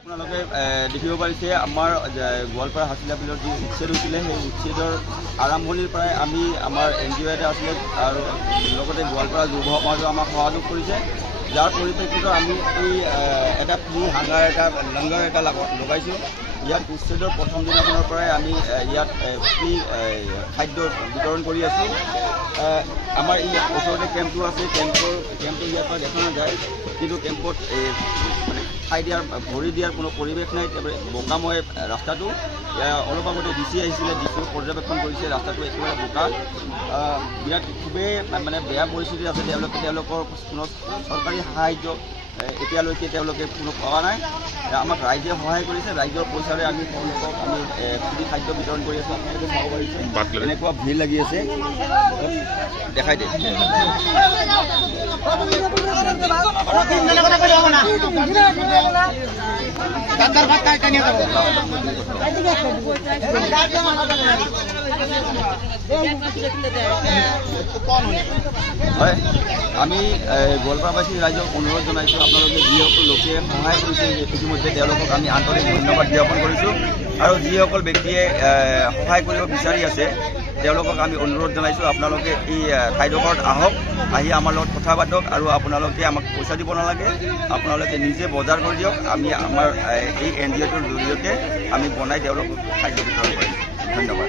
আপোনালোকে দেখিব পাৰিছে আমাৰ গোৱালপাৰা হাছিলা বিলৰ যি উচ্ছেদ হৈছিলে সেই উচ্ছেদৰ আৰম্ভণিৰ পৰাই আমি আমাৰ NGO এটা আছিলে আৰু লগতে গোৱালপাৰা যুৱ সমাজেও আমাক সহযোগ কৰিছে। যাৰ পৰিপ্ৰেক্ষিতত আমি এই এটা ফ্ৰী হাংগাৰ এটা লংগাৰ এটা লগাইছোঁ। ইয়াত উচ্ছেদৰ প্ৰথম দিনাখনৰ পৰাই আমি ইয়াত ফ্ৰী খাদ্য বিতৰণ কৰি আছোঁ। আমাৰ এই ওচৰতে কেম্পটো আছে, কেম্পটো ইয়াৰ পৰা দেখা নাযায়, কিন্তু কেম্পত মানে ঠাই দিয়াৰ ভৰি দিয়াৰ কোনো পৰিৱেশ নাই। বোকাময় ৰাস্তাটো অলপ আগতে DC আহিছিলে, DC পৰ্যবেক্ষণ কৰিছে, ৰাস্তাটো একেবাৰে বোকা, বিৰাট খুবেই মানে বেয়া পৰিস্থিতি আছে। তেওঁলোকৰ কোনো চৰকাৰী সাহায্য এতিয়ালৈকে তেওঁলোকে কোনো পোৱা নাই। আমাক ৰাইজে সহায় কৰিছে, ৰাইজৰ পইচাৰে আমি তেওঁলোকক ফ্ৰী খাদ্য বিতৰণ কৰি আছোঁ। আপোনালোকে চাব পাৰিছে এনেকুৱা ভিৰ লাগি আছে, দেখাই দিয়ে। হয়, আমি গোৱালপাৰাবাসী ৰাইজক অনুৰোধ জনাইছোঁ, আপোনালোকে যিসকল লোকে সহায় কৰিছে ইতিমধ্যে তেওঁলোকক আমি আন্তৰিক ধন্যবাদ জ্ঞাপন কৰিছোঁ। আৰু যিসকল ব্যক্তিয়ে সহায় কৰিব বিচাৰি আছে তেওঁলোকক আমি অনুৰোধ জনাইছোঁ, আপোনালোকে এই ঠাইডোখৰত আহক, আহি আমাৰ লগত কথা পাতক আৰু আপোনালোকে আমাক পইচা দিব নালাগে, আপোনালোকে নিজে বজাৰ কৰি দিয়ক। আমি আমাৰ এই NGOটোৰ জৰিয়তে আমি বনাই তেওঁলোকক খাদ্য বিতৰণ কৰিম। ধন্যবাদ।